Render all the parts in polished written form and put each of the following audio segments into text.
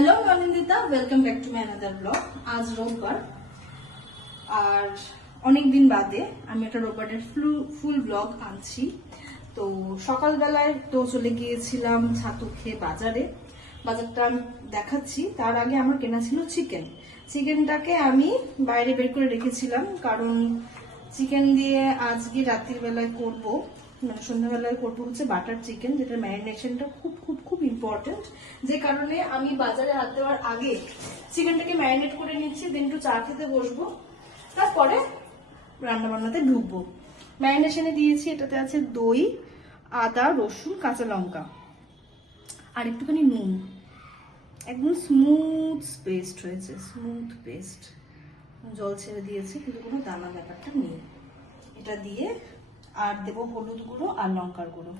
Hello Nandita, welcome back to my another blog. আজ রোববার, আর অনেকদিন বাদে আমি একটা রোববারের ফুল ব্লগ আনছি। তো সকালবেলায় তো চলে গিয়েছিলাম ছাতু খেয়ে বাজারটা আমি দেখাচ্ছি। তার আগে আমার কেনা ছিল চিকেনটাকে আমি বাইরে বের করে রেখেছিলাম, কারণ চিকেন দিয়ে আজকে রাত্রির বেলায় করবো, মানে সন্ধ্যাবেলায় করবো হচ্ছে বাটার চিকেন, যেটা ম্যারিনেশনটা খুব খুব খুব ইম্পর্টেন্ট। যে কারণে আমি বাজারে হাত দেওয়ার আগে চিকেনটাকে ম্যারিনেট করে নিচ্ছি, দেন একটু চা খেতে বসবো, তারপরে রান্না বান্নাতে ঢুকবো। ম্যারিনেশনে দিয়েছি, এটাতে আছে দই, আদা, রসুন, কাঁচা লঙ্কা আর একটুখানি নুন। একদম স্মুথ পেস্ট হয়েছে, স্মুথ পেস্ট। জল ছেড়ে দিয়েছি কিন্তু কোনো দানা ব্যাপারটা নেই। এটা দিয়ে আর দেবো হলুদ গুঁড়ো আর লঙ্কার গুঁড়ো।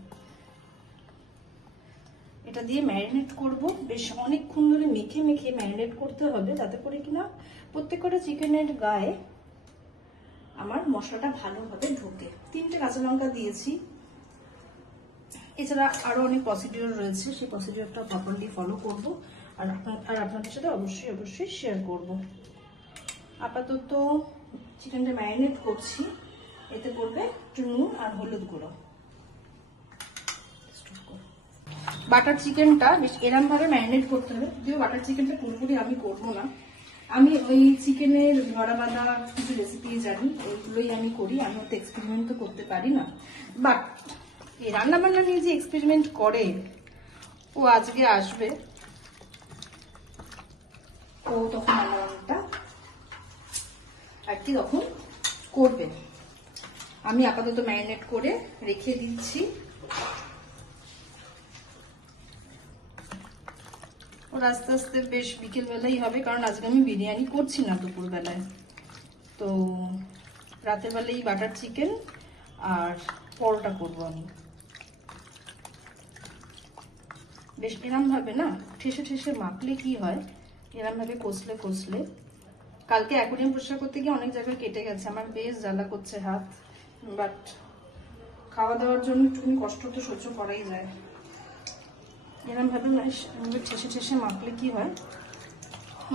এটা দিয়ে ম্যারিনেট করব, বেশ অনেকক্ষণ ধরে মেখে মেখে ম্যারিনেট করতে হবে, যাতে করে কিনা প্রত্যেকটা চিকেনের গায়ে আমার মশলাটা ভালোভাবে ঢোকে। 3টে কাঁচা লঙ্কা দিয়েছি। এছাড়া আরো অনেক প্রসিডিওর রয়েছে, সেই প্রসিডিওরটা প্রপারলি ফলো করব আর আপনাদের সাথে অবশ্যই শেয়ার করব। আপাতত চিকেনটা ম্যারিনেট করছি, এতে করবে একটু নুন আর হলুদ গুঁড়ো। বাটার চিকেনটা বেশ এরম ভাবে ম্যারিনেট করতে হবে। যদিও বাটার চিকেনটা পুরোপুরি আমি করবো না, আমি ওই চিকেনের ধরা বাঁধা কিছু রেসিপি জানি, ওইগুলোই আমি করি। আমি ওতে এক্সপেরিমেন্ট তো করতে পারি না, বাট এই রান্না বান্না নিয়ে যে এক্সপেরিমেন্ট করে ও আজকে আসবে, ও তখন রান্নাবান্নাটা আর কি তখন করবে। আমি আপাতত ম্যারিনেট করে রেখে দিচ্ছি। ওর আস্তে আস্তে বেশ বিকেল বেলাই হবে, কারণ আজকে আমি বিরিয়ানি করছি না দুপুর বেলায়। তো রাতের বেলায় বাটার চিকেন আর পরোটা করবো আমি। বেশ এরম ভাবে না ঠেসে ঠেসে মাখলে কি হয়, এরম ভাবে কষলে কালকে অ্যাকোয়ারিয়াম পরিষ্কার করতে গিয়ে অনেক জায়গায় কেটে গেছে, আমার বেশ জ্বালা করছে হাত। বাট খাওয়া দাওয়ার জন্য একটুখানি কষ্ট তো সহ্য করাই যায়। এরম ভাবে ঠেসে ঠেসে মাখলে কি হয়,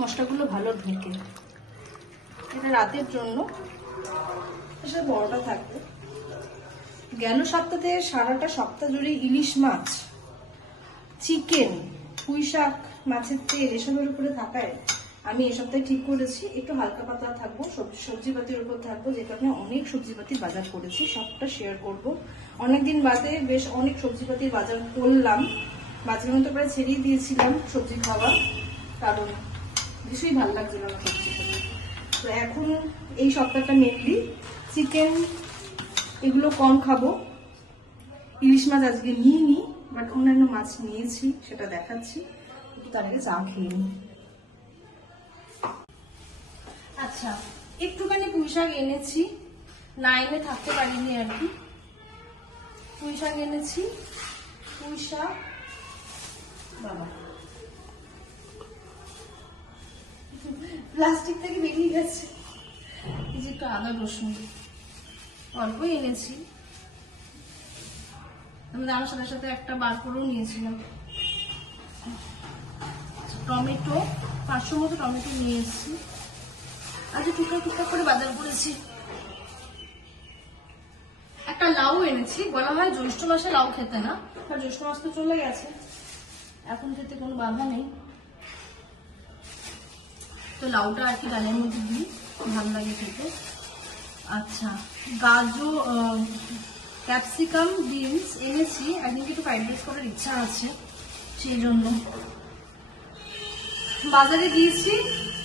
মশলাগুলো ভালো ঢোকে। এটা রাতের জন্য, এটা বড়টা থাকবে। গেল সপ্তাহে সারাটা সপ্তাহ জুড়ে ইলিশ মাছ, চিকেন, পুঁই শাক, মাছের তেল এসবের উপরে থাকায় আমি এই সপ্তাহে ঠিক করেছি একটু হালকা পাতলা থাকবো, সবজিপাতির উপর থাকবো। যে কারণে অনেক সবজিপাতির বাজার করেছি, সবটা শেয়ার করব। অনেকদিন বাদে বেশ অনেক সবজিপাতির বাজার করলাম। মাঝে মধ্যে প্রায় ছেড়েই দিয়েছিলাম সবজি খাওয়া, কারণ কিছুই ভালো লাগছিল না সবজি খেতে। তো এখন এই সপ্তাহটা মেনলি চিকেন এগুলো কম খাবো। ইলিশ মাছ আজকে নিইনি, বাট অন্যান্য মাছ নিয়েছি, সেটা দেখাচ্ছি। তার আগে চা খেয়ে নিই। আচ্ছা, একটুখানি পুঁই শাক এনেছি, না এনে থাকতে পারিনি আর কি। পুঁই শাক এনেছি, পুঁই শাক বাবা প্লাস্টিক থেকে বেরিয়ে গেছে। এই যে একটু আদা রসুন অল্পই এনেছি, আমার সাথে সাথে একটা বার করেও নিয়েছিলাম। টমেটো 500 মতো টমেটো নিয়ে এসেছি। আজ টুকটাক করে বাজার করেছি। একটা লাউ এনেছি, বলা হয় জ্যৈষ্ঠ মাসে লাউ খেতে না, আর জ্যৈষ্ঠ মাস তো চলে গেছে, এখন খেতে কোনো বাধা নেই। তো লাউটা আর কি ডালের মধ্যে দিই, ভালো লাগে খেতে। আচ্ছা, গাজর, ক্যাপসিকাম, বিনস এনেছি। একদিন একটু ফ্রাইড রাইস করার ইচ্ছা আছে, সেই জন্য বাজারে গিয়েছি।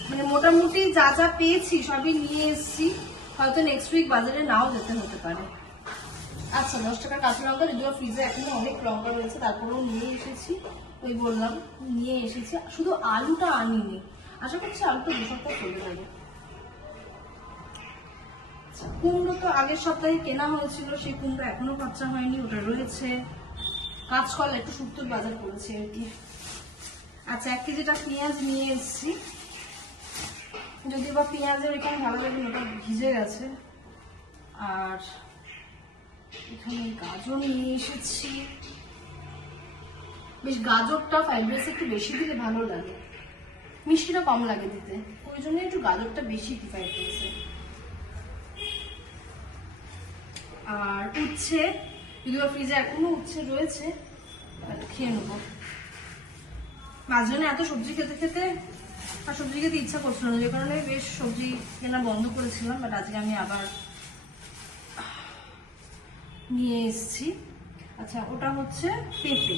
মানে মোটামুটি যা যা পেয়েছি সবই নিয়ে এসেছি, হয়তো নেক্সট উইক বাজারে নাও যেতে হতে পারে। আচ্ছা, 10 টাকার কাঁচা লঙ্কা, যদিও ফ্রিজে এখনো অনেক লঙ্কা রয়েছে, তারপরেও নিয়ে এসেছি। ওই বললাম নিয়ে এসেছি। শুধু আলুটা আনিনি, আশা করছি আলুটা 2 সপ্তাহ চলে যাবে। কুমড়ো তো আগের সপ্তাহে কেনা হয়েছিল, সেই কুমড়ো এখনো কাঁচা হয়নি, ওটা রয়েছে। কাঁচকলা একটু শুক্তোর বাজার করেছি আর কি। আচ্ছা, 1 কেজিটা পেঁয়াজ নিয়ে এসেছি, যদিও বা পেঁয়াজের এখানে ভালো লাগে, ওটা ভিজে গেছে। আর এখানে গাজর নিয়ে এসেছি। বেশ গাজরটা ফ্রাইড রাইসে একটু বেশি দিলে ভালো লাগে, মিষ্টিটা কম লাগে দিতে, ওই জন্য একটু গাজরটা বেশি প্রিফার করেছে। আর উচ্ছে, যদিও ফ্রিজে এখনো উচ্ছে রয়েছে, খেয়ে নেবো। মাঝখানে এত সবজি খেতে খেতে আর সবজি খেতে ইচ্ছা করছিল না, যে কারণে বেশ সবজি কেনা বন্ধ করেছিলাম। বাট আজকে আমি আবার নিয়ে এসেছি। আচ্ছা, ওটা হচ্ছে পেঁপে।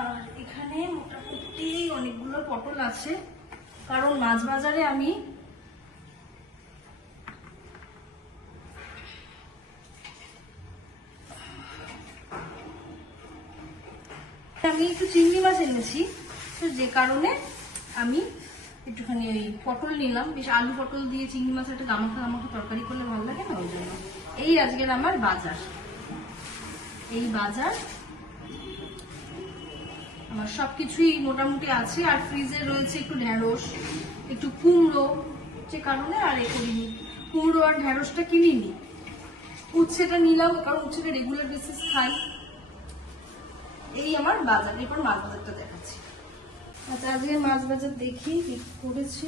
আর এখানে মোটামুটি অনেকগুলো পটল আছে, কারণ মাছ বাজারে আমি একটু চিংড়ি মাছ এনেছি, তো যে কারণে আমি একটুখানি ওই পটল নিলাম। বেশ আলু পটল দিয়ে চিংড়ি মাছ একটা গামাখা গামাখা তরকারি করলে ভালো লাগে না, ওই জন্য। এই আজকের আমার বাজার, এই বাজার আমার সবকিছুই মোটামুটি আছে। আর ফ্রিজে রয়েছে একটু ঢেঁড়স, একটু কুমড়ো, যে কারণে আর এ করিনি, কুমড়ো আর ঢেঁড়সটা কিনিনি। উচ্ছেটা নিলাম, কারণ উচ্ছেটা রেগুলার বেসিস খাই। এই আমার বাজার। এরপর মাছ বাজারটা দেখাচ্ছি। আচ্ছা, আজকে মাছ বাজার দেখি কি করেছি।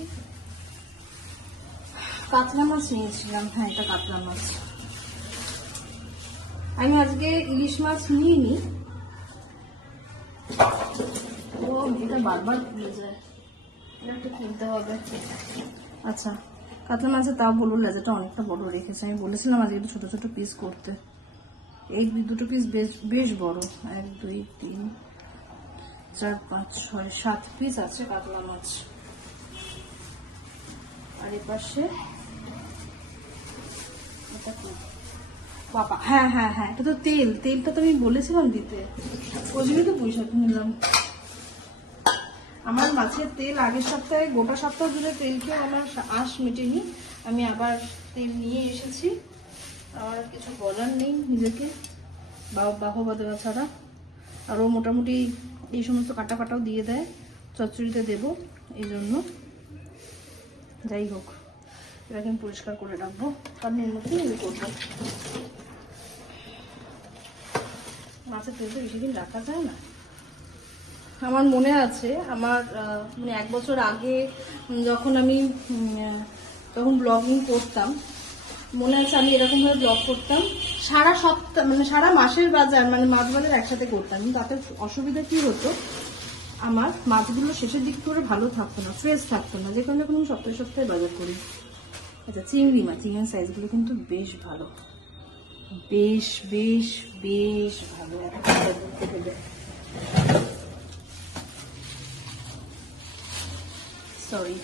কাতলা মাছ নিয়েছিলাম। হ্যাঁ, এটা কাতলা মাছ। আমি আজকে ইলিশ মাছ নিইনি। ও, এটা বারবার খুলে যায়, এটা একটু খুলতে হবে। আচ্ছা, কাতলা মাছের তাও বলবো লেজাটা অনেকটা বড় রেখেছে। আমি বলেছিলাম আজকে একটু ছোট ছোট পিস করতে। এই দুটো পিস বেশ বড়। 1 2 3 4 5 6 7 পিস আছে কাতলা মাছ। আর এ পাশে এটা কি বাবা, হ্যাঁ হ্যাঁ হ্যাঁ, এটা তো তেলটা তো আমি বলেছিলাম দিতে, ওই জন্যই তো পয়সা নিলাম। আমার মাছের তেল আগের সপ্তাহে, গোটা সপ্তাহ ধরে তেল খেয়ে আমার আঁশ মেটেনি। আমি আবার তেল নিয়ে এসেছি। আমার কিছু বলার নেই, নিজেকে বাহবা দেওয়া ছাড়া। আরও মোটামুটি এই সমস্ত কাটা কাটাও দিয়ে দেয়, চচ্চড়িতে দেবো, এই জন্য। যাই হোক, এটাকে আমি পরিষ্কার করে রাখবো, কারণ এর মধ্যেই আমি করবো। মাছের তেল তো বেশি দিন রাখা যায় না। আমার মনে আছে, আমার মানে 1 বছর আগে যখন আমি তখন ব্লগিং করতাম, মনে আছে আমি এরকমভাবে ব্লগ করতাম। সারা সপ্তাহ মানে সারা মাসের বাজার, মানে মাছ বাজার একসাথে করতাম। কিন্তু তাতে অসুবিধা কি হতো, আমার মাছগুলো শেষের দিক করে ভালো থাকতো না, ফ্রেশ থাকতো না, যে কারণে এখন আমি সপ্তাহে সপ্তাহে বাজার করি। আচ্ছা, চিংড়ি মাছ, চিংড়ির সাইজগুলো কিন্তু বেশ ভালো, বেশ বেশ বেশ ভালো। সরি,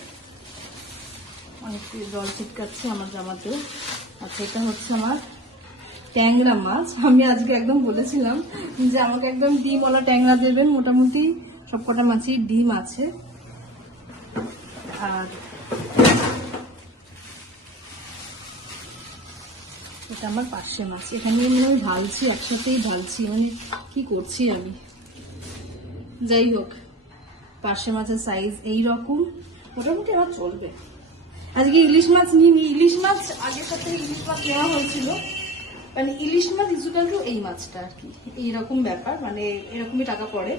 অনেক জল ছিটকাচ্ছে আমার জামাতেও। আচ্ছা, এটা হচ্ছে আমার ট্যাংরা মাছ। আমি আজকে একদম বলেছিলাম যে আমাকে একদম ডিমওয়ালা ট্যাংরা দেবেন। মোটামুটি সবকটা মাছের ডিম আছে। আর এটা আমার পার্শে মাছ। এখানে আমি ঢালছি, একসাথেই ঢালছি, মানে কি করছি আমি। যাই হোক, পার্শে মাছের সাইজ এইরকম, মোটামুটি আমার চলবে। আজকে ইলিশ মাছ নিয়ে ইলিশ মাছ আগের সপ্তাহে ইলিশ মাছ নেওয়া হয়েছিল, মানে ইলিশ মাছ ইজুকাল টু এই মাছটা আর কি, এইরকম ব্যাপার, মানে এরকমই টাকা পড়ে।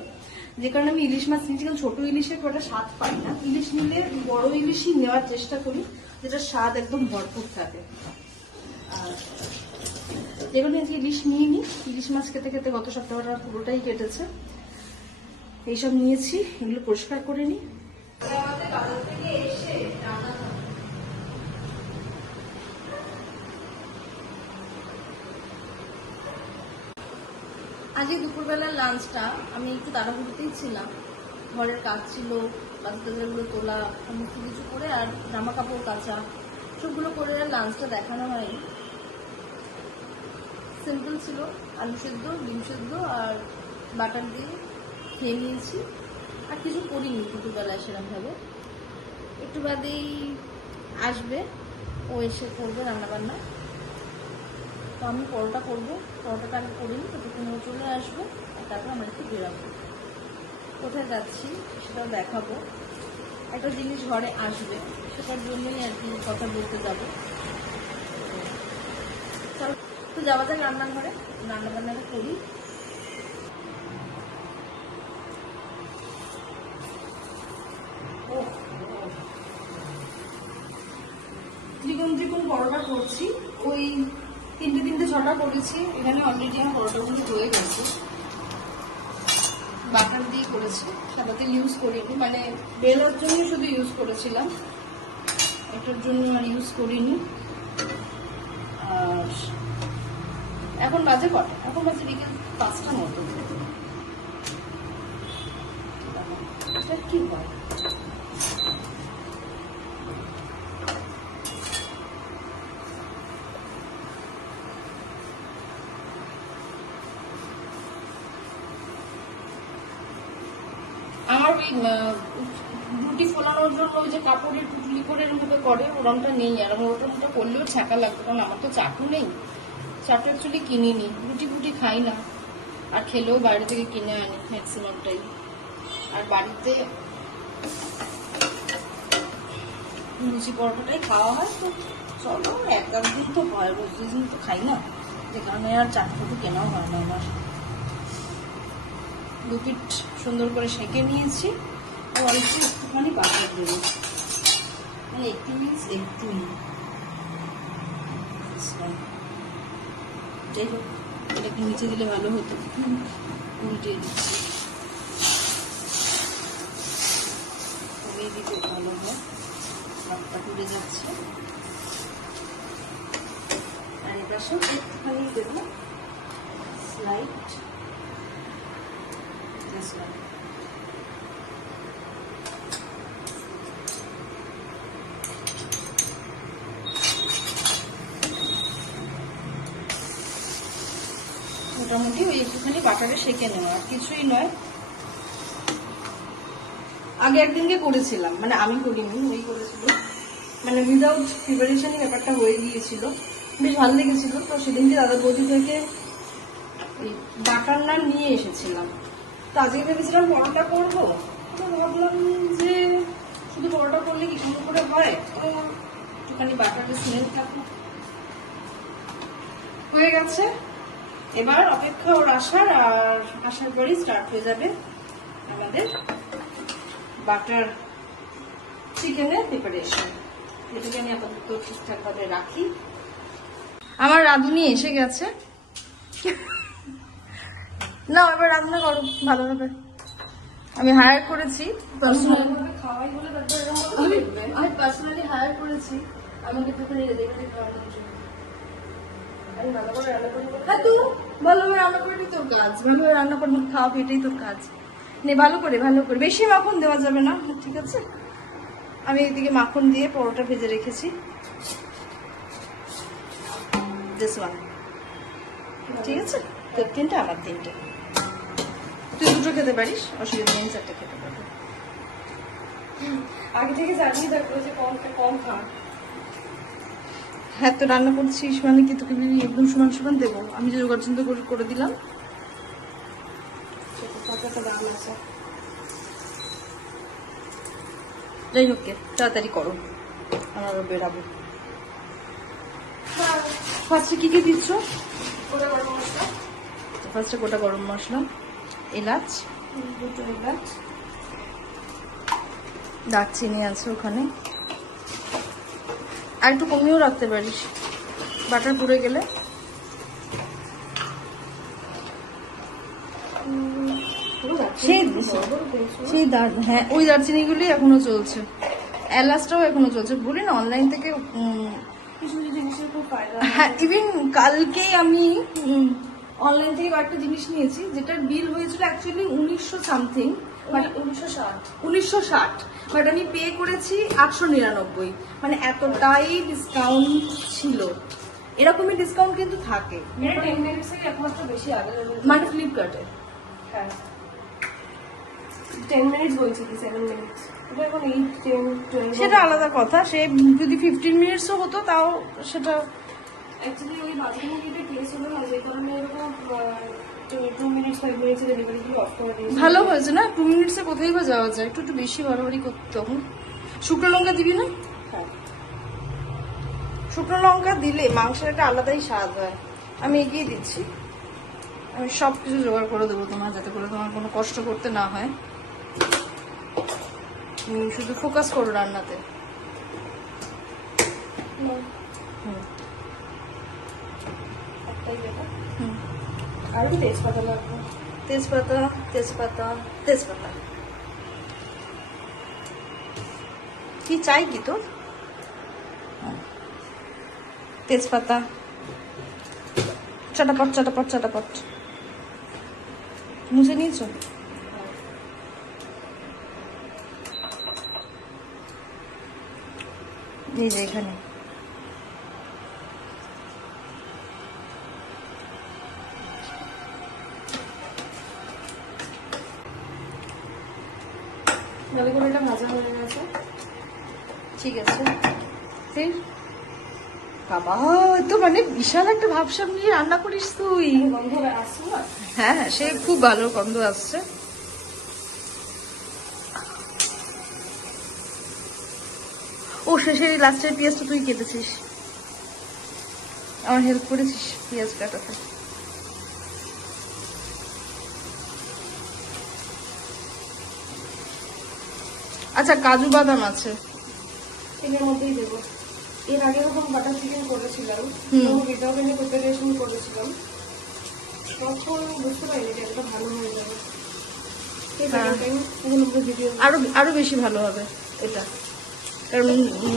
যে কারণে আমি ইলিশ মাছ নিয়েছি, কারণ ছোট ইলিশের পরে স্বাদ পাই না। ইলিশ নিলে বড় ইলিশই নেওয়ার চেষ্টা করি, যেটা স্বাদ একদম ভরপুর থাকে। আর যেগুলো আজকে ইলিশ নিয়ে নিই, ইলিশ মাছ খেতে খেতে গত সপ্তাহটা পুরোটাই কেটেছে। এইসব নিয়েছি, এগুলো পরিষ্কার করে নিই। আমাদের বাজার থেকে এসে আজকে দুপুরবেলার লাঞ্চটা আমি একটু তাড়াহুড়োতেই ছিলাম। ঘরের কাজ ছিল, বাচ্চাগুলো তোলা, সমস্ত কিছু করে, আর জামা কাপড় কাচা সবগুলো করে আর লাঞ্চটা দেখানো হয়নি। সিম্পল ছিল, আলু সেদ্ধ, ডিম সেদ্ধ আর বাটার দিয়ে খেয়ে নিয়েছি। আর কিছু করিনি দুপুরবেলায় সেরকমভাবে। একটু বাদেই আসবে, ও এসে করবে রান্নাবান্না। তো আমি পরোটা করবো, পরোটাটা আমি করিনি, ততক্ষণ ও চলে আসবে, আর তারপর আমরা একটু বেরোবো। কোথায় যাচ্ছি সেটাও দেখাবো। একটা জিনিস ঘরে আসবে, সেটার জন্যই আর কি কথা বলতে যাবো। চলো তো যাওয়া যাক রান্নাঘরে, রান্নাবান্নাটা করি। চিকন পরোটা করছি, ওই 3-6টা করেছি। এখানে অলরেডি আমার পরোটাগুলো হয়ে গেছে। বাটার দিয়ে করেছি, সাদা তেল ইউজ করিনি, মানে বেলার জন্য শুধু ইউজ করেছিলাম, এটার জন্য আর ইউজ করিনি। আর এখন বাজে কটা? এখন বাজে বিকেল 5টা মতো। এটা কি হয়? আমার ওই রুটি ফোলানোর জন্য ওই যে কাপড়ের টুকলি করে এরকম করে, ওরমটা নেই। আর আমার ওরমটা করলেও ছ্যাঁকা লাগতো, কারণ আমার তো চাটু নেই। চাটু অ্যাকচুয়ালি কিনিনি, রুটি ফুটি খাই না, আর খেলেও বাইরে থেকে কিনে আনি ম্যাক্সিমামটাই। আর বাড়িতে লুচি পরোটাটাই খাওয়া হয়, তো চলো এক দিন তো হয়, রোজ দিন তো খাই না, যে কারণে আর চাটু কেনাও হয় না আমার। 2 পিঠ সুন্দর করে সেঁকে নিয়েছি, আর অল্প একটুখানি বাটার দেবো, মানে একটু মিন্স একটুই। যাই হোক, এটাকে নিচে দিলে ভালো হতো, উল্টে দিচ্ছি, কমিয়ে দিতে ভালো হয়, হাতটা পুড়ে যাচ্ছে। আর এবার সব একটুখানি দেবো স্লাইড, মোটামুটি ওই একটুখানি বাটারে সেঁকে নেওয়া, আর কিছুই নয়। আগে একদিনকে করেছিলাম, মানে আমি করিনি, ওই করেছিল, মানে উইদাউট প্রিপারেশনই ব্যাপারটা হয়ে গিয়েছিল, বেশ ভালো লেগেছিল। তো সেদিনকে দাদা বৌদি থেকে ওই বাটার নান নিয়ে এসেছিলাম, তো আজকে ভেবেছিলাম পরোটা করবো, তো ভাবলাম যে শুধু পরোটা করলে কি সুন্দর করে হয়, একটুখানি বাটারের স্মেল থাকুক। হয়ে গেছে, এবার অপেক্ষা ওর আসার, আর আসার পরই স্টার্ট হয়ে যাবে আমাদের বাটার চিকেনের প্রিপারেশন। এটাকে আমি আপাতত ঠিকঠাক ভাবে রাখি। আমার রাঁধুনি এসে গেছে, না এবার রান্না করো ভালোভাবে। আমি হায়ার করেছি, আমি পার্সোনালি হায়ার করেছি আমাকে রেঁধে খাওয়ানোর জন্য। আমি ভালোভাবে রান্না করি, হ্যাঁ তুই ভালোভাবে রান্না করবি, তোর কাজ ভালোভাবে রান্না করবি, খাওয়াবি, এটাই তোর কাজ। নে ভালো করে বেশি মাখন দেওয়া যাবে না, ঠিক আছে? আমি এদিকে মাখন দিয়ে পরোটা ভেজে রেখেছি, ঠিক আছে? তোর 3টা আমার 3টে, তুই 2টো খেতে পারিস, অসুবিধা নেই, 4টে খেতে পারবি। আগে থেকে জানিয়ে থাকবো যে কম খা। হ্যাঁ, তো রান্না করছিস মানে কি তোকে একদম সমান সমান দেবো? আমি যে জোগাড় চিন্তা করে দিলাম, দাম আছে। যাই হোক, তাড়াতাড়ি করো, আমরা বেরাবো। ফার্স্টে কি দিচ্ছ? গোটা গরম মশলা, ফার্স্টে গোটা গরম মশলা, এলাচ, 2টো এলাচ, দারচিনি আছে ওখানে, আর একটু কমিয়েও রাখতে পারিস বাটার পুড়ে গেলে। হ্যাঁ, ওই দারচিনিগুলি এখনো চলছে, এলাচটাও এখনো চলছে। বলি না অনলাইন থেকে কিছু কিছু জিনিসের খুব ফায়দা। হ্যাঁ, ইভেন কালকেই আমি অনলাইন থেকে কয়েকটা জিনিস নিয়েছি, যেটার বিল হয়েছিল অ্যাকচুয়ালি 1900 সামথিং, মানে 1960, বাট আমি পে করেছি 899, মানে এতটাই ডিসকাউন্ট ছিল। এরকমই ডিসকাউন্ট কিন্তু থাকে, 10 মিনিটসে একমাত্র বেশি অ্যাভেলেবল, মানে ফ্লিপকার্টে। হ্যাঁ, 10 মিনিটস বলছি কি 7 মিনিটস, এটা এখন 8, 10, 12, সেটা আলাদা কথা। সে যদি 15 মিনিটসও হতো তাও সেটা অ্যাকচুয়ালি ওই বাথরুমে কেস হলো না, যে কারণে এরকম 2 মিনিটস 5 মিনিটসে ডেলিভারিগুলো অফ করে দিয়েছে। ভালো হয়েছে না, 2 মিনিটসে কোথায় বা যাওয়া যায়, একটু বেশি বাড়াবাড়ি করতে। তখন শুকনো লঙ্কা দিবি না? হ্যাঁ, শুকনো লঙ্কা দিলে মাংসের একটা আলাদাই স্বাদ হয়। আমি এগিয়ে দিচ্ছি, আমি সব কিছু জোগাড় করে দেবো তোমার, যাতে করে তোমার কোনো কষ্ট করতে না হয়। শুধু ফোকাস করো রান্নাতে। একটাই বেটা। হুম। আর কি তেজপাতা লাগবে? তেজপাতা, তেজপাতা, তেজপাতা। কি চাই কি তোর? তেজপাতা, চটাপট চটাপট চটাপট। মুছে নিয়েছো? এই যে এখানে। ভালো করে এটা ভাজা হয়ে গেছে। ঠিক আছে, ফির বাবা তো মানে বিশাল একটা ভাবসাব নিয়ে রান্না করিস তুই। গন্ধ আসছে না? হ্যাঁ হ্যাঁ, সে খুব ভালো গন্ধ আসছে। ও শেষের লাস্টের পেঁয়াজটা তুই কেটেছিস, আমার হেল্প করেছিস পেঁয়াজ কাটাতে। আচ্ছা, কাজু বাদাম আছে? তেলের মধ্যেই দেবো। এর আগে যখন বাটার চিকেন করেছিলাম, হুম। তখন উইদাউট এনি প্রিপারেশন করেছিলাম, তখন বুঝতে পারিনি যে এটা ভালো হয়ে যাবে। হ্যাঁ। ভিডিও আরো আরো বেশি ভালো হবে এটা, কারণ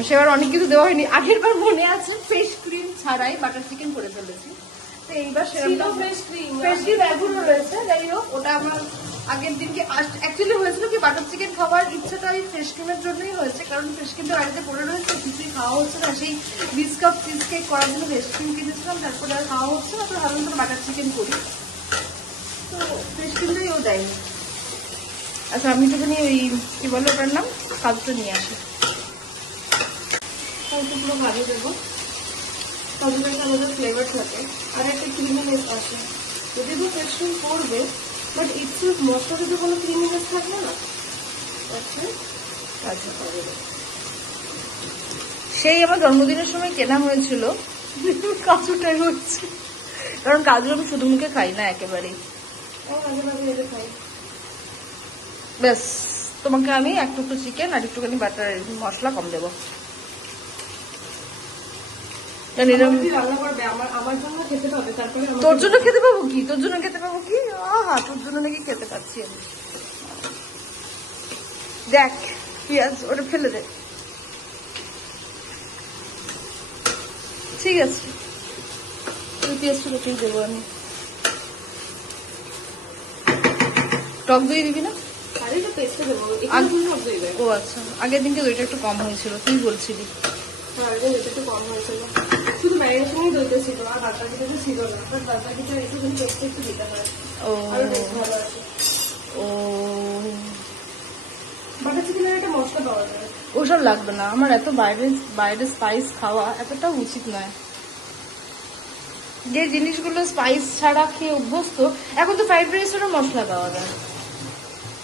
সেবার অনেক কিছু দেওয়া হয়নি। আগের বার মনে আছে ফ্রেশ ক্রিম ছাড়াই বাটার চিকেন করে ফেলেছি, তো এইবার ছিল ফ্রেশ ক্রিম। ফ্রেশ ক্রিম এখনো রয়েছে। যাই হোক, ওটা আমার আগের দিনকে অ্যাকচুয়ালি হয়েছিল কি, বাটার চিকেন খাওয়ার ইচ্ছাটা ওই ফ্রেশ ক্রিমের জন্যই হয়েছে, কারণ ফ্রেশ ক্রিমটা বাড়িতে পড়ে রয়েছে, কিছুই খাওয়া হচ্ছে না। সেই বিস্কাপ চিজ কেক করার জন্য ফ্রেশ ক্রিম কিনেছিলাম, তারপরে আর খাওয়া হচ্ছে না, তো ভালো করে বাটার চিকেন করি, তো ফ্রেশ ক্রিমটাই ও দেয়নি। আচ্ছা, আমি একটুখানি ওই কি বলো ওটার নাম, কাজটা নিয়ে আসি। পুরো ভাজে দেবো। কাজুটা একটা আলাদা ফ্লেভার থাকে, আর একটা ক্রিমিনেস আসে। যদি তো ফ্রেশ ক্রিম করবে, বাট ইটস মশলা যদি কোনো ক্রিমিনেস থাকবে না, আচ্ছা আচ্ছা, সেই আমার জন্মদিনের সময় কেনা হয়েছিল, কাজুটাই হচ্ছে, কারণ কাজু আমি শুধু মুখে খাই না একেবারেই। মাঝে মাঝে এলে খাই। ব্যাস, তোমাকে আমি এক টুকরো চিকেন আর একটুখানি বাটার মশলা কম দেবো। রান্না করবে আমার জন্য খেতে পাবে, তারপরে তোর জন্য খেতে পাবো কি? তোর জন্য খেতে পাবো কি? আহা, তোর জন্য নাকি খেতে পাচ্ছি আমি। দেখ পেঁয়াজ ওটা ফেলে দে। ঠিক আছে, তুই পেঁয়াজটা কেটেই দেবো আমি। টক দই দিবি না? আরে এটা পেস্টে দেবো, এখানে তুমি সব দিয়ে দেবে। ও আচ্ছা, আগের দিনকে দইটা একটু কম হয়েছিল, তুই বলছিলি। আর এটা একটু কম হয়েছিল, শুধু ম্যারিনেশনই দইতে ছিল, আর বাদ বাকিটা তো ছিল না। বাট বাদ বাকিটা একটু পেস্টে একটু দিতে হয়, ও আরো বেশ ভালো আছে। ও, বাটার চিকেনের একটা মশলা পাওয়া যায়। ওসব লাগবে না আমার, এত বাইরে বাইরে স্পাইস খাওয়া এতটা উচিত নয়। যে জিনিসগুলো স্পাইস ছাড়া খেয়ে অভ্যস্ত, এখন তো ফ্রাইড রাইসেরও মশলা পাওয়া যায়,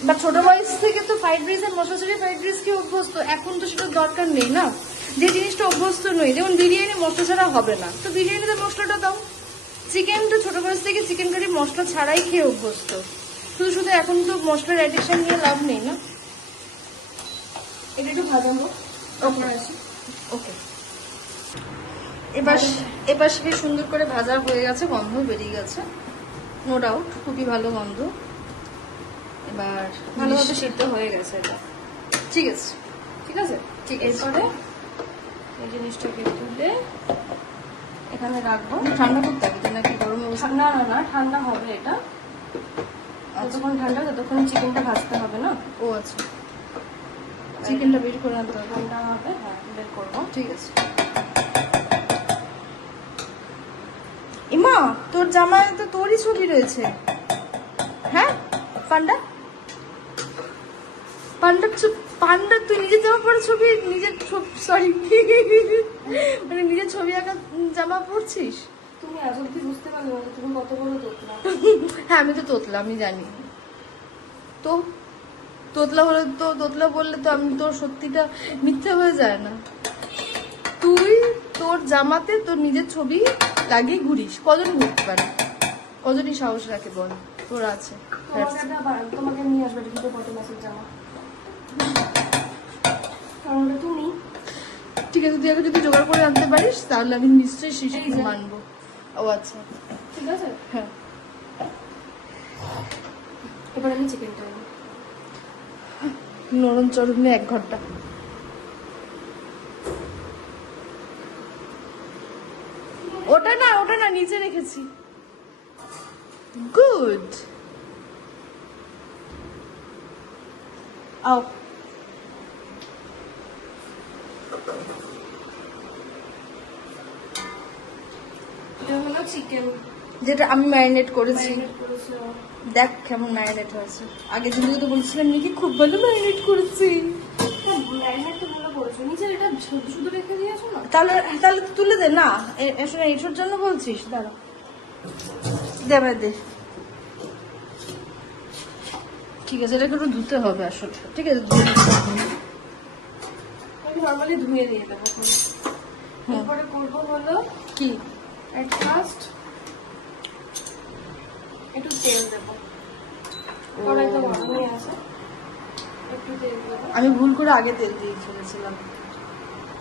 বা ছোট বয়স থেকে তো ফ্রাইড রাইসের মশলা ছাড়া ফ্রাইড রাইস খেয়ে অভ্যস্ত, এখন তো সেটা দরকার নেই না। যে জিনিসটা অভ্যস্ত নই, যেমন বিরিয়ানি মশলা ছাড়া হবে না, তো বিরিয়ানিতে মশলাটা দাও। চিকেন তো ছোট বয়স থেকে চিকেন কারি মশলা ছাড়াই খেয়ে অভ্যস্ত, শুধু শুধু এখন তো মশলার অ্যাডিকশন নিয়ে লাভ নেই না। এটা একটু ভাজাবো। ওকে ওকে, এবার সে সুন্দর করে ভাজা হয়ে গেছে, গন্ধ বেরিয়ে গেছে, নো ডাউট খুবই ভালো গন্ধ। এবার ভালোভাবে সিদ্ধ হয়ে গেছে এটা। ঠিক আছে, ঠিক আছে, ঠিক আছে। এরপরে এই জিনিসটাকে তুলে এখানে রাখবো। ঠান্ডা করতে হবে নাকি গরমে? না না না, ঠান্ডা হবে এটা। যতক্ষণ ঠান্ডা ততক্ষণ চিকেনটা ভাজতে হবে না। ও আচ্ছা, চিকেনটা বের করে আনতে হবে। ঠান্ডা হবে, হ্যাঁ বের করবো। ঠিক আছে। ইমা, তোর জামায় তো তোরই ছবি রয়েছে। হ্যাঁ, পান্ডা পান্ডা পান্ডা, তুই নিজের জামা পরা ছবি, নিজের সরি মানে নিজের ছবি আঁকা জামা পরছিস? তুমি আজ অব্দি বুঝতে পারলে না তুমি কত বড় তোতলা। হ্যাঁ, আমি তো তোতলা, আমি জানি তো। তোতলা হলে তো, তোতলা বললে তো আমি, তোর সত্যিটা মিথ্যে হয়ে যায় না। তুই তোর জামাতে তোর নিজের ছবি লাগিয়ে ঘুরিস, কজন ঘুরতে পারে? কজনই সাহস রাখে বল? তোর আছে। তোমাকে নিয়ে আসবে কিন্তু কত মাসের জামা, কারণ তুমি ঠিক আছে, তুই আগে যদি জোগাড় করে আনতে পারিস তাহলে আমি নিশ্চয়ই শিশু মানবো। ও আচ্ছা, ঠিক আছে। হ্যাঁ। এবার আমি চিকেনটা আনি। নরম চরমে 1 ঘন্টা। ওটা না নিচে রেখেছি। গুড। আও। এটা হলো চিকেন যেটা আমি ম্যারিনেট করেছি। ম্যারিনেট করেছে। দেখ কেমন ম্যারিনেট হয়েছে। আগের দিন তো বলছিলাম নাকি খুব ভালো ম্যারিনেট করেছি। ম্যারিনেট তো ভালো করেছো, নিচে এটা শুধু শুধু রেখে দিয়েছো না? তাহলে তাহলে তো তুলে দে না। আসলে এটার জন্য বলছিস? দাঁড়া, দেবে দে। ঠিক আছে, এটাকে একটু ধুতে হবে আসলে। ঠিক আছে, আমি নর্মালি ধুয়ে দিয়ে দেবো। এরপরে করবো হলো কি এট ফার্স্ট একটু তেল দেবো। কড়াইটা গরমই আছে, একটু তেল দেবো। আমি ভুল করে আগে তেল দিয়ে ফেলেছিলাম।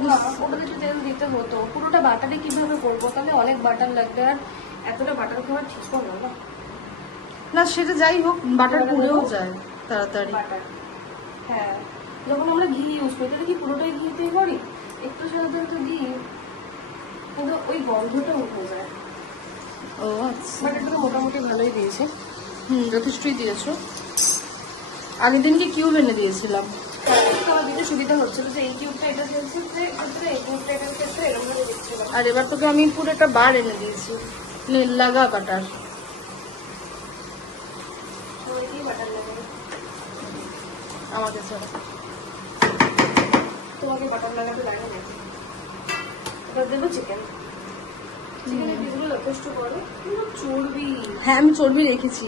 না, ওটা একটু তেল দিতে হতো। পুরোটা বাটারে কিভাবে করবো? তাহলে অনেক বাটার লাগবে, আর এতটা বাটার খাওয়া ঠিক হলো না। না সেটা যাই হোক, বাটার পুড়েও যায় তাড়াতাড়ি। বাটার, হ্যাঁ, যখন আমরা ঘি ইউজ করি তাহলে কি পুরোটাই ঘিতেই করি? একটু সাধারণত দিই, কিন্তু ওই গন্ধটা উঠে যায়। ও আচ্ছা, বাটারটা তো মোটামুটি ভালোই দিয়েছে। যথেষ্টই দিয়েছো। আগের দিনকে কিউব এনে দিয়েছিলাম। আমার দিতে সুবিধা হচ্ছিল যে এই কিউবটা এটা ফেলছে, এই কিউবটা এটার ক্ষেত্রে এরকম ভাবে দিচ্ছিল। আর এবার তোকে আমি পুরো একটা বার এনে দিয়েছি, লাগা বাটার। কি বাটার লাগে আমাকে ছাড়া তোমাকে? বাটার লাগাতে লাগে না। এবার দেবো চিকেন। চিকেনের পিসগুলো যথেষ্ট বড়, কিন্তু চর্বি হ্যাঁ, আমি চর্বি রেখেছি।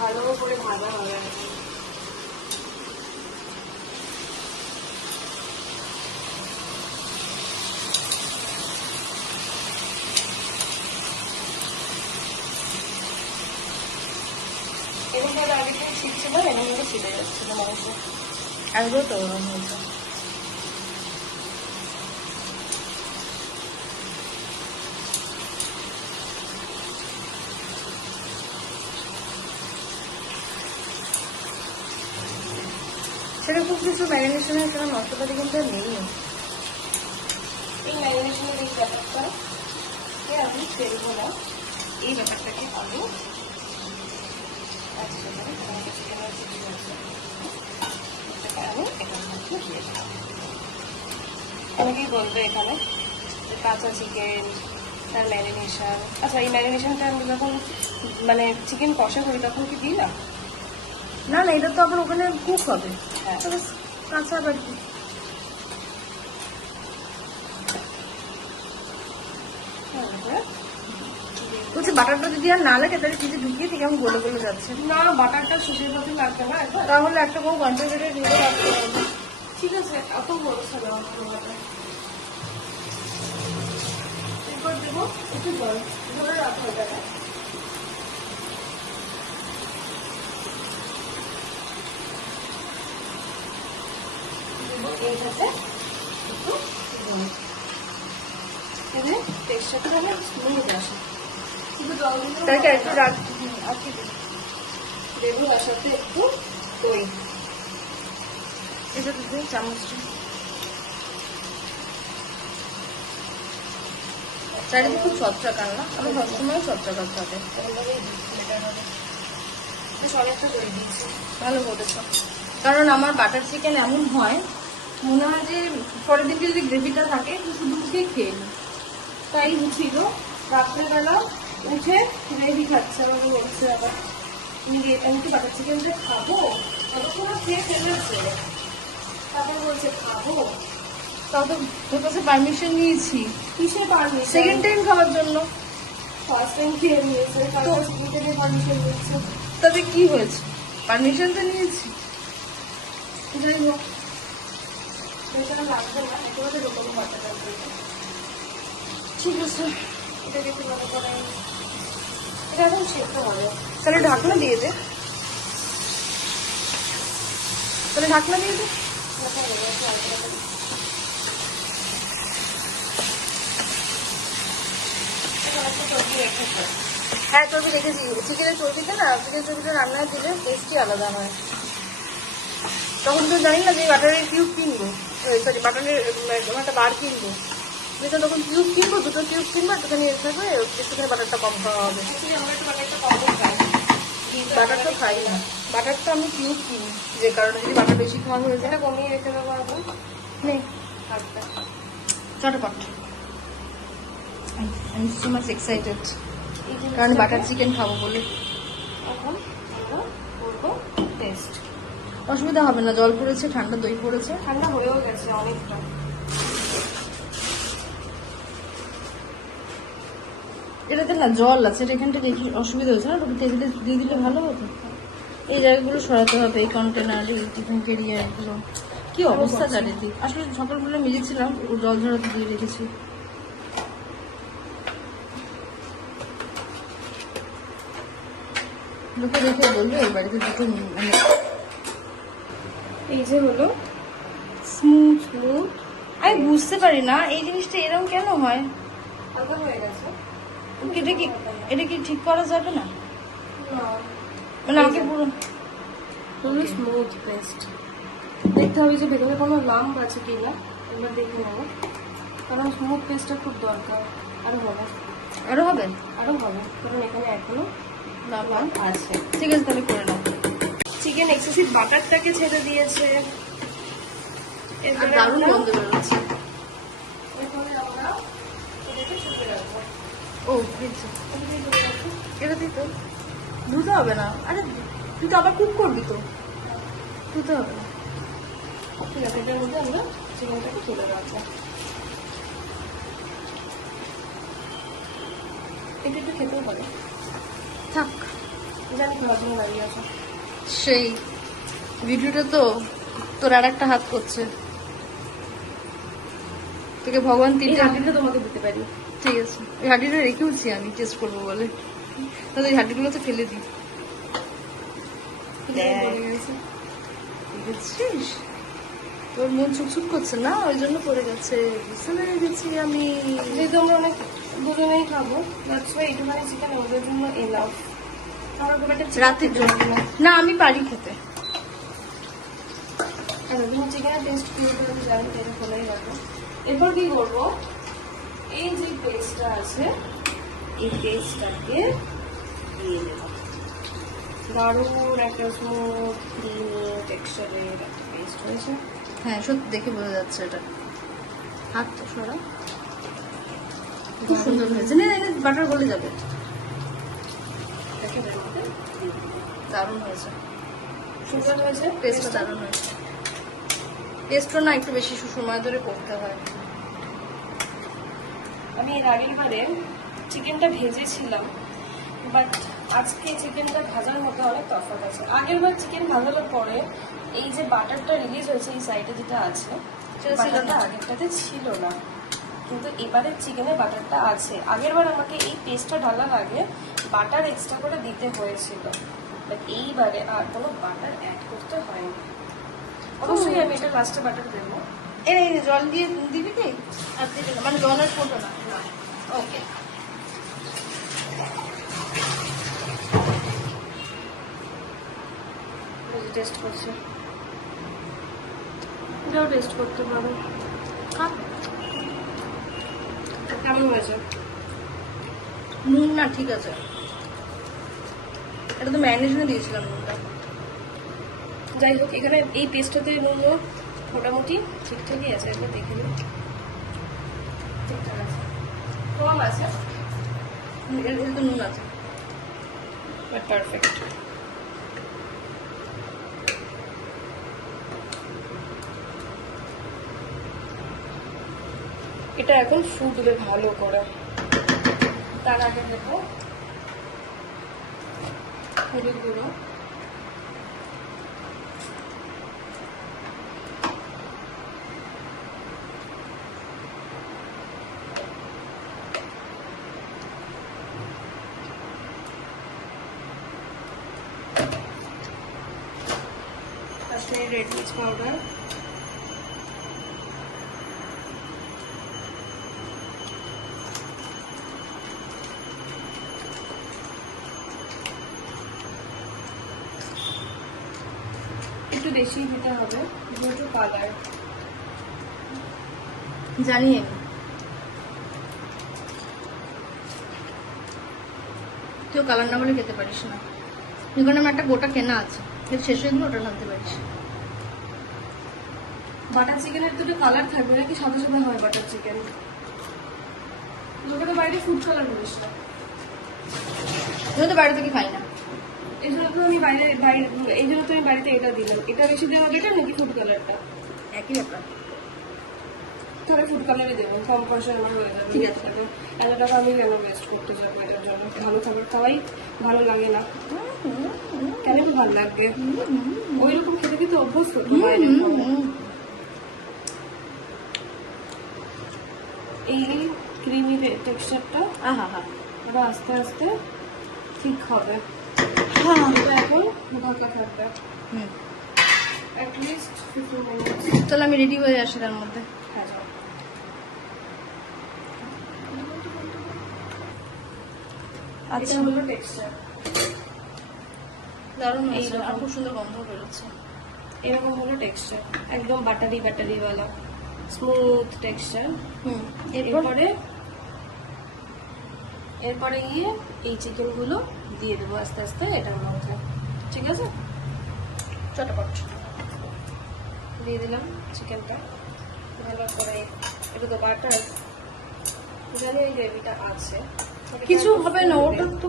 ভালো করে ভাজা হবে। এরকম ভাবে আগে থেকে ছিটছিল, এরকম ভাবে ছিটে যাচ্ছিল মাংস। আগেও তো ওরকম হয়েছে। সেরকম কিছু ম্যারিনেশনের কোনো মশলাপাতি কিন্তু আর নেই। এই ম্যারিনেশনের এই ব্যাপারটা আমি ফেলবো না। এই ব্যাপারটাকে আমি অনেকেই বলবে এখানে যে কাঁচা চিকেন তার ম্যারিনেশন। আচ্ছা, এই ম্যারিনেশনটা আমি যখন মানে চিকেন কষা করি তখন কি দিই না? না না, এটা তো আবার ওখানে কুক হবে। হ্যাঁ, তবে কাঁচা আবার কি? বলছি বাটারটা যদি আর না লাগে তাহলে কিছু ঢুকিয়ে থেকে আমি গলে গলে যাচ্ছে। না, বাটারটা শেষের পথে লাগবে না একবার। তাহলে একটা কোনো কন্ট্রিবিউটার দিয়ে রাখতে হবে। ঠিক আছে, এত বলছে না। এরপর দেবো একটু জল, ধরে রাখা হবে না। দেবো এইটাতে একটু জল, এতে টেক্সচারটা যেন স্মুথ আসে। কিন্তু জল দিলে তাকে একটু রাখ। আজকে দেবো তার সাথে একটু দই। এটা দিতে চামচটা চারিদিকে খুব ছত্রাকার না, আমি সবসময় ছত্রাকার থাকে। বেশ অনেকটা দই দিয়েছি। ভালো করেছ, কারণ আমার বাটার চিকেন এমন হয় মনে হয় যে পরের দিন যদি গ্রেভিটা থাকে তো শুধু উঠে খেয়ে নিই। তাই ছিল, রাত্রেবেলা উঠে গ্রেভি খাচ্ছে, আমাকে বলছে আবার আমি কি বাটার চিকেনটা খাবো? ততক্ষণ খেয়ে ফেলেছে, তারপর বলছে খাবো। তাও তো তোর কাছে পারমিশন নিয়েছি কিসের পারমিশন? সেকেন্ড টাইম খাওয়ার জন্য। ফার্স্ট টাইম খেয়ে নিয়েছে, তারপর সেকেন্ড টাইমে পারমিশন দিচ্ছে। তাতে কি হয়েছে? পারমিশন তো নিয়েছি। যাই হোক, বেচারা লাগবে না, একেবারে রকম বাটাটা করবে। ঠিক আছে, এটাকে একটু ভালো করে এটা এখন সেদ্ধ হবে। তাহলে ঢাকনা দিয়ে দে। তাহলে ঢাকনা দিয়ে দে। হ্যাঁ চর্বি দেখেছি, চিকেনের চর্বিতে না, চিকেন চর্বিটা রান্নায় দিলে টেস্টই আলাদা হয়। তখন তো জানি না যে বাটারের কিউব কিনবো, সরি বাটারের একটা বার কিনবো, যেটা তখন কিউব কিনবো, 2টো কিউব কিনবো, একটুখানি থাকবে, একটুখানি বাটারটা কম খাওয়া হবে। বাটার তো খাই না, বাটার তো আমি কিউব কিনি, যে কারণে যদি বাটার বেশি খাওয়া হয়ে যায়। কমিয়ে রেখে দেবো এখন। নেই আচ্ছা, চটপট। I am so much excited, কারণ বাটার চিকেন খাবো বলে। এখন আমরা করবো টেস্ট। অসুবিধা হবে না, জল পড়েছে, ঠান্ডা দই পড়েছে। ঠান্ডা হয়েও গেছে অনেকটা। এটাতে না জল আছে, এটা এখানটা দেখি অসুবিধা হচ্ছে না, ওটা টেবিলে দিয়ে দিলে ভালো হতো। এই জায়গাগুলো সরাতে হবে, এই কন্টেনার, এই টিফিন কেরিয়ার, এগুলো কি অবস্থা চারিদিক। আসলে সকালগুলো মিলেছিলাম, ও জল ঝরাতে দিয়ে রেখেছি। লোকে দেখে বললো এই বাড়িতে দুটো মানে এই যে হলো স্মুথ। স্মুথ, আমি বুঝতে পারি না এই জিনিসটা এরকম কেন হয়। হালকা হয়ে গেছে। এটা কি ঠিক করা যাবে না? না, মানে আমাকে পুরো পুরো স্মুথ পেস্ট। দেখতে হবে যে ভেতরে কোনো লাম্প আছে কিনা, এবার দেখে নেবো, কারণ স্মুথ পেস্টটা খুব দরকার। আরো হবে, আরো হবে। আরো হবে, কারণ এখানে এখনো লাম্প আছে। ঠিক আছে তাহলে করে নাও। চিকেন এক্সেসিভ বাটারটাকে ছেড়ে দিয়েছে। আর দারুণ গন্ধ বেরোচ্ছে। এরপরে আমরা এটাকে শুকিয়ে রাখবো। ও এটা দিই তো, ধুতে হবে না। আরে তুই তো আবার কুক করবি তো, ধুতে হবে না। ঠিক আছে, এটার মধ্যে আমরা চিকেনটাকে তুলে রাখবো। এটা একটু খেতেও পারে, থাক। জানি তোমার জন্য দাঁড়িয়ে আছে। সেই ভিডিওটা তো তোর আর একটা হাত করছে, তোকে ভগবান এই তিনটে হাঁটিটা তোমাকে দিতে পারি। ঠিক আছে, ওই হাঁটিটা রেখেওছি আমি টেস্ট করবো বলে, তাহলে ওই হাঁটিগুলো তো ফেলে দিই। দেখছিস তোর মন চুকচুক করছে না, ওই জন্য পড়ে গেছে, বুঝতে পেরে গেছি আমি। যেহেতু আমরা অনেক দুজনেই খাবো, দ্যাটস ওয়াই একটুখানি চিকেন ওদের জন্য এলাও। আমরা খুব একটা রাতের জন্য না, আমি পারি খেতে। তুমি চিকেনের টেস্ট কি করে জানি, এটা খোলাই রাখো। এরপর কি করবো, এই যে পেস্টটা আছে, এই পেস্টটাকে দিয়ে দেবো। দারুণ একটা স্মুথ ক্রিমি টেক্সচারের একটা পেস্ট হয়েছে। হ্যাঁ সত্যি দেখে বোঝা যাচ্ছে এটা। হাত তো সরা, খুব সুন্দর হয়েছে। না বাটার গলে যাবে, এটাকে এর মধ্যে দিয়ে দিবো। দারুণ হয়েছে, সুন্দর হয়েছে পেস্টটা দারুণ হয়েছে। পেস্টটা না একটু বেশি সময় ধরে করতে হয়। আমি এর আগের বারে চিকেনটা ভেজেছিলাম, বাট আজকে চিকেনটা ভাজার মধ্যে অনেক তফাৎ আছে। আগের বার চিকেন ভাজানোর পরে এই যে বাটারটা রিলিজ হয়েছে এই সাইডে যেটা আছে, বাটারটা আগেরটাতে ছিল না, কিন্তু এবারে চিকেনে বাটারটা আছে। আগের বার আমাকে এই পেস্টটা ঢালার আগে বাটার এক্সট্রা করে দিতে হয়েছিল, বাট এইবারে আর কোনো বাটার অ্যাড করতে হয়নি। অবশ্যই আমি এটা লাস্টে বাটার দেবো। এই জল দিয়ে দিবি কি? আর দিবি না, মানে জল আর করবো না। ওকে, টেস্ট করছি, এটাও টেস্ট করতে পারো। কেমন হয়েছে? নুন না ঠিক আছে, এটা তো ম্যারিনেশনে দিয়েছিলাম নুনটা। যাই হোক, এখানে এই পেস্টটাতে নুন মোটামুটি ঠিকঠাকই আছে, একবার দেখে নিন। ঠিকঠাক আছে, কম আছে এর তো নুন আছে, বাট পারফেক্ট। এটা এখন ফুটবে ভালো করে, তার আগে দেবো হলুদ গুঁড়ো, কাশ্মীরি রেড মির্চ পাউডার, একটু বেশি দিতে হবে, দুটো কালার। জানি আমি। কেউ কালার না বলে খেতে পারিস না, এখানে আমার একটা গোটা কেনা আছে, এর শেষ হয়ে গেলে ওটা ঢালতে পারিস। বাটার চিকেনের দুটো কালার থাকবে নাকি সাদা সাদা হয় বাটার চিকেন? তোকে তো বাইরে ফুড কালার বলিস না। তুমি তো বাইরে থেকে খাই না। এই জন্য তো আমি বাইরে এই জন্য তো আমি বাড়িতে এটা দিলাম। এটা বেশি দেওয়া বেটার নাকি ফুড কালারটা? একই ব্যাপার। তাহলে ফুড কালারই দেবো, কম পয়সা আমার হয়ে যাবে। ঠিক আছে। এত টাকা আমি কেন ওয়েস্ট করতে যাবো এটার জন্য? ভালো খাবার খাওয়াই ভালো লাগে না, কেন ভালো লাগবে? ওই রকম খেতে খেতে অভ্যস্ত তো বাইরে খাওয়া। এই ক্রিমি টেক্সচারটা আহা হা, ওটা আস্তে আস্তে ঠিক হবে। এটা এখন ঢাকা থাকবে অ্যাটলিস্ট 15 মিনিট। তাহলে আমি রেডি হয়ে আসি তার মধ্যে। হ্যাঁ যাও। আচ্ছা, এটা হলো টেক্সচার। দারুণ হয়েছে, এইরকম। আর খুব সুন্দর গন্ধ বেরোচ্ছে। এরকম হলো টেক্সচার, একদম বাটারি বাটারিওয়ালা স্মুথ টেক্সচার। এরপরে গিয়ে এই চিকেন গুলো দিয়ে দেবো আস্তে আস্তে এটার মধ্যে। ঠিক আছে, চটপট দিয়ে দিলাম চিকেনটা ভালো করে। এটা তো বাটার, জানি এই গ্রেভিটা আছে, কিছু হবে না, ওটা তো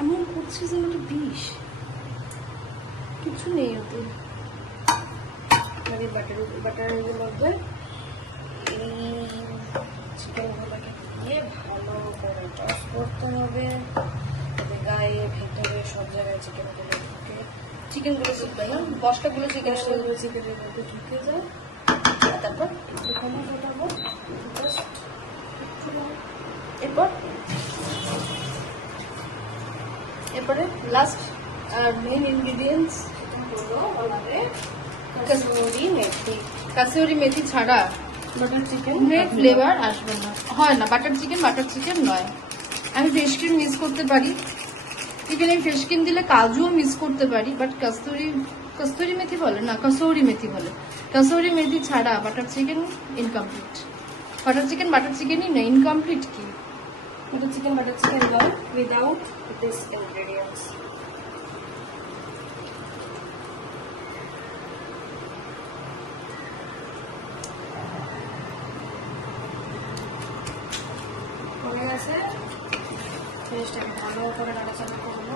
এমন করছে যেন ওটা বিষ, কিছু নেই ওতে। বাটারের মধ্যে এই চিকেনগুলোকে দিয়ে ভালো করে টস করতে হবে, তবে গায়ে ভেতরে সব জায়গায় চিকেনগুলো ঢুকে, চিকেনগুলো ঢুকবে না, বস্তাগুলো চিকেন চিকেনের মধ্যে ঢুকে যায়। তারপর এখানে ফোটাবো জাস্ট এরপর এরপরে লাস্ট আর মেইন ইনগ্রিডিয়েন্টস হলো আমাদের কসুরি মেথি। কাসুরি মেথি ছাড়া বাটার চিকেন ফ্লেভার আসবে না, হয় না। বাটার চিকেন নয়। আমি ফ্রেশ ক্রিম মিস করতে পারি, এখানে ফ্রেশ ক্রিম দিলে কাজুও মিস করতে পারি, বাট কস্তুরি মেথি বলে না, কসৌরি মেথি বলে। কসৌরি মেথি ছাড়া বাটার চিকেন ইনকমপ্লিট। বাটার চিকেনই না, ইনকমপ্লিট কি? বাটার চিকেন নয় উইদাউট দিস ইনগ্রেডিয়েন্টস। হয়ে গেছে, জিনিসটাকে ভালো করে নাড়াচাড়া করবো।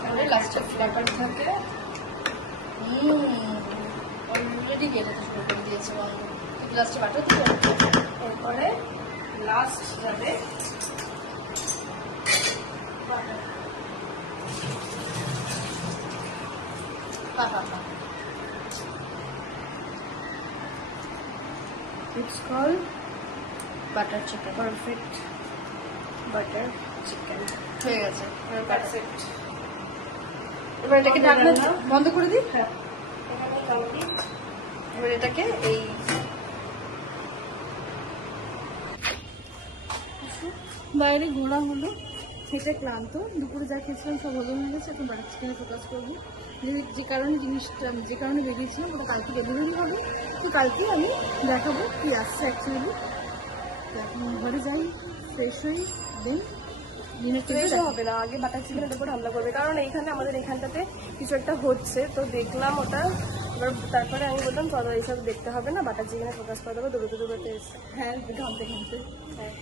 তাহলে লাস্টে ফ্লেভার থাকে। অলরেডি গেলে শুরু করে দিয়েছে গন্ধ। লাস্টে বাটার দিবে, এরপরে লাস্ট যাবে butter. It's called butter chicken perfect butter chicken. হয়ে গেছে। That's it. এবার এটাকে ঢাকনা বন্ধ করে দিই। হ্যাঁ, এখানে complete. এবার এটাকে এই বাইরে ঘোরা হলো, খেতে ক্লান্ত, দুপুরে যা খেয়েছিলাম সব হজম হয়ে গেছে। এখন বাটার চিকেনে ফোকাস করবো। যে কারণে বেরিয়েছিলাম ওটা কালকে ডেলিভারি হবে, তো কালকে আমি দেখাবো কি আসছে অ্যাকচুয়ালি। এখন ঘরে যাই, ফ্রেশ হই, দেন Fresh হবে না, আগে বাটার চিকেনের উপর হামলা করবে, কারণ এইখানে আমাদের এখানটাতে কিছু একটা হচ্ছে, তো দেখলাম ওটা। এবার তারপরে আমি বললাম চলো এইসব দেখতে হবে না, বাটার চিকেনে ফোকাস করে দেবো। দুটো এসছে। হ্যাঁ ঘামতে হ্যাঁ,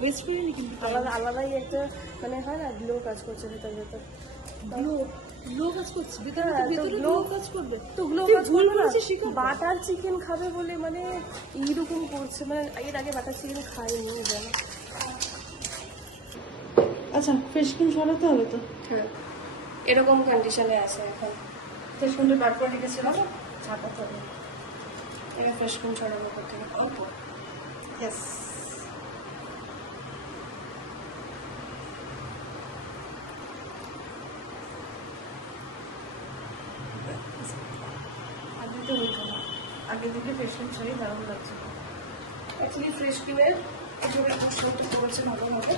ওয়েস্ট করিনি কিন্তু আলাদাই একটা মানে হয় না, গ্লো কাজ করছে ভেতর ভেতর। গ্লো কাজ করছে ভিতরে, হ্যাঁ, তো ভিতরে glow গ্লো কাজ করবে। তো গ্লো তুই কাজ ভুল করবে না। বলেছিস, শিখা। বাটার চিকেন খাবে বলে মানে এইরকম করছে, মানে এর আগে বাটার চিকেন খাইনি যেন। আচ্ছা, ফ্রেশ ক্রিম সরাতে হবে তো। হ্যাঁ, এরকম কন্ডিশনে আছে এখন। ফ্রেশ ক্রিমটা বার করে রেখেছিলাম, ছাপাতে হবে। এবার ফ্রেশ ক্রিম ছড়াবো কোথায়? অল্প। ইয়েস। আগে তো হইতো না, আগে থেকে ফ্রেশ ক্রিম ছড়িয়ে দারুণ লাগছে। অ্যাকচুয়ালি ফ্রেশ ক্রিমের এসব একটু করেছে ভালোভাবে।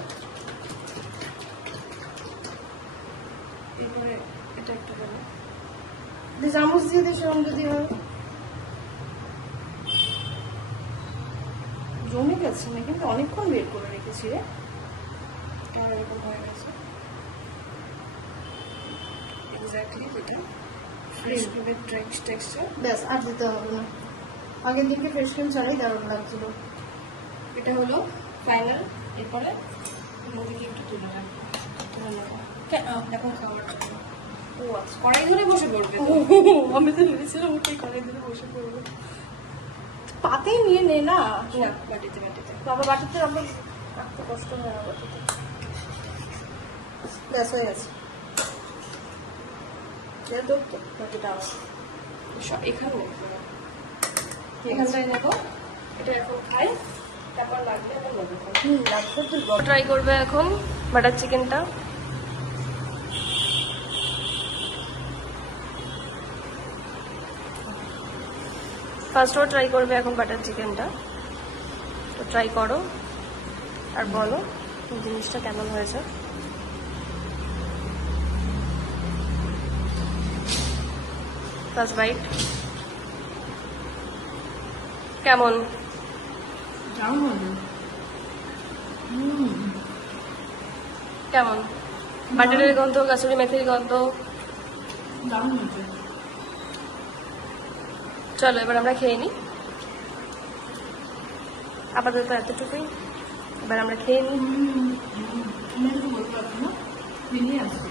এরপরে এটা একটু বলো। চামচ দিয়ে দিয়ে সেরকম যদি হয় জমে গেছে না, কিন্তু অনেকক্ষণ বের করে রেখেছি রে। আর এরকম হয়ে গেছে এক্স্যাক্টলি যেটা ফ্রেশ ক্রিমের টেক্সচার। ব্যাস আর দিতে হবে না। আগের দিনকে ফ্রেশ ক্রিম ছাড়াই দারুণ লাগছিল। এটা হলো ফাইনাল। এরপরে মুরগিকে একটু তুলে রাখবো, তুলে নেবো এখন খাওয়ার জন্য। ও আচ্ছা, কড়াই ধরে বসে পড়বে তো। আমি তো ভেবেছিলাম ওটাই করে দিলে বসে পড়বো। পাতেই নিয়ে নে না। না, বাটিতে বাটিতে। বাবা বাটিতে আমার রাখতে কষ্ট হয় না বাটিতে। ব্যাস হয়ে গেছে। এর তো বাকিটা আবার এখানে এখানটায় নেবো। এটা এখন খাই, তারপর লাগলে আবার নেবো। লাগবে তো ট্রাই করবে এখন বাটার চিকেনটা। ফার্স্ট ও ট্রাই করবে এখন বাটার চিকেনটা। তো ট্রাই করো আর বলো জিনিসটা কেমন হয়েছে। ফার্স্ট বাইট কেমন? দারুণ হবে। কেমন? বাটারের গন্ধ, কাসুরি মেথির গন্ধ। দারুণ হয়েছে। চলো এবার আমরা খেয়ে নিই। আপাতত এতটুকুই, এবার আমরা খেয়ে নিই। আমি কিছু বলতে পারছি না, ফিরিয়ে আসছি।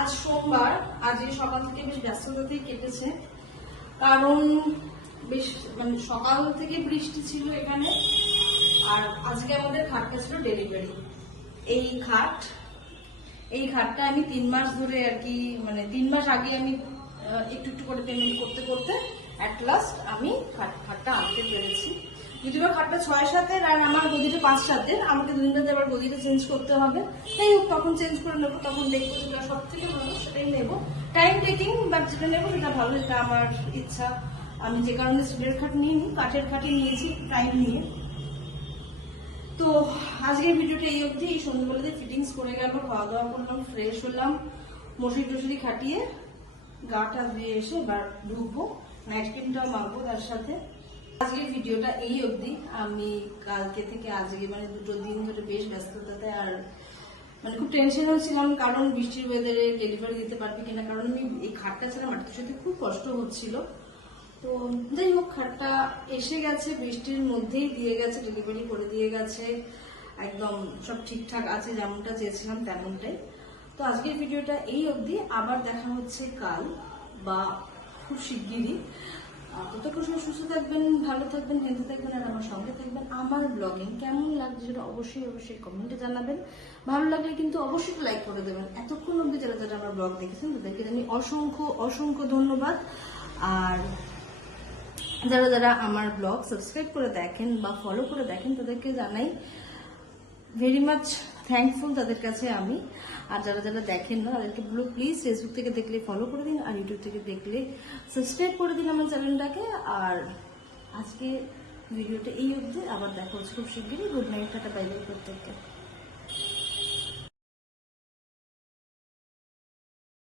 আজ সোমবার, আজ এই সকাল থেকে বেশ ব্যস্ততাতেই কেটেছে, কারণ বেশ মানে সকাল থেকে বৃষ্টি ছিল এখানে। আর আজকে আমাদের খাটটা ছিল ডেলিভারি। এই খাটটা আমি 3 মাস ধরে আর কি, মানে 3 মাস আগে আমি একটু একটু করে পেমেন্ট করতে করতে অ্যাট লাস্ট আমি খাটটা আনতে পেরেছি। যদিও খাটটা 6-7-এর আর আমার গদিটা 5-7-এর, আমাকে 2 দিন বাদে আবার গদিটা চেঞ্জ করতে হবে। তাই হোক, তখন চেঞ্জ করে নেবো, তখন দেখবো যেটা সব থেকে ভালো সেটাই নেবো। টাইম টেকিং, বাট যেটা নেবো সেটা ভালো, এটা আমার ইচ্ছা। আমি যে কারণে স্টিলের খাট নিইনি, কাঠের খাটই নিয়েছি টাইম নিয়ে। তো আজকের ভিডিওটা এই অবধি। এই সন্ধ্যাবেলাতে ফিটিংস করে গেল, খাওয়া দাওয়া করলাম, ফ্রেশ হলাম, মশারি টসরি খাটিয়ে গাটা ধুয়ে এসে এবার ঢুকবো, নাইট ক্রিমটাও মাখবো তার সাথে। আজকের ভিডিওটা এই অবধি। আমি কালকে থেকে আজকে মানে 2 দিন ধরে বেশ ব্যস্ততাতে আর মানে খুব টেনশন হচ্ছিলাম, কারণ বৃষ্টির ওয়েদারে ডেলিভারি দিতে পারবে কিনা, কারণ আমি এই খাটটা ছাড়া মাটির সাথে খুব কষ্ট হচ্ছিল। তো যাই হোক, খাটটা এসে গেছে, বৃষ্টির মধ্যেই দিয়ে গেছে, ডেলিভারি করে দিয়ে গেছে, একদম সব ঠিকঠাক আছে, যেমনটা চেয়েছিলাম তেমনটাই। তো আজকের ভিডিওটা এই অবধি। আবার দেখা হচ্ছে কাল বা খুব শিগগিরই। ততক্ষণ সময় সুস্থ থাকবেন, ভালো থাকবেন, হেলথি থাকবেন, আর আমার সঙ্গে থাকবেন। আমার ব্লগিং কেমন লাগছে সেটা অবশ্যই অবশ্যই কমেন্টে জানাবেন। ভালো লাগলে কিন্তু অবশ্যই লাইক করে দেবেন। এতক্ষণ অবধি যারা যারা আমার ব্লগ দেখেছেন তাদেরকে আমি অসংখ্য অসংখ্য ধন্যবাদ। আর যারা যারা আমার ব্লগ সাবস্ক্রাইব করে দেখেন বা ফলো করে দেখেন তাদেরকে জানাই ভেরি মাচ থ্যাঙ্কফুল তাদের কাছে আমি। আর যারা যারা দেখেন না তাদেরকে বলো প্লিজ ফেসবুক থেকে দেখলে ফলো করে দিন, আর ইউটিউব থেকে দেখলে সাবস্ক্রাইব করে দিন আমার চ্যানেলটাকে। আর আজকে ভিডিওটা এই অবধি। আবার দেখা হচ্ছে খুব শিগগিরই। Good night, tata, bye bye প্রত্যেককে।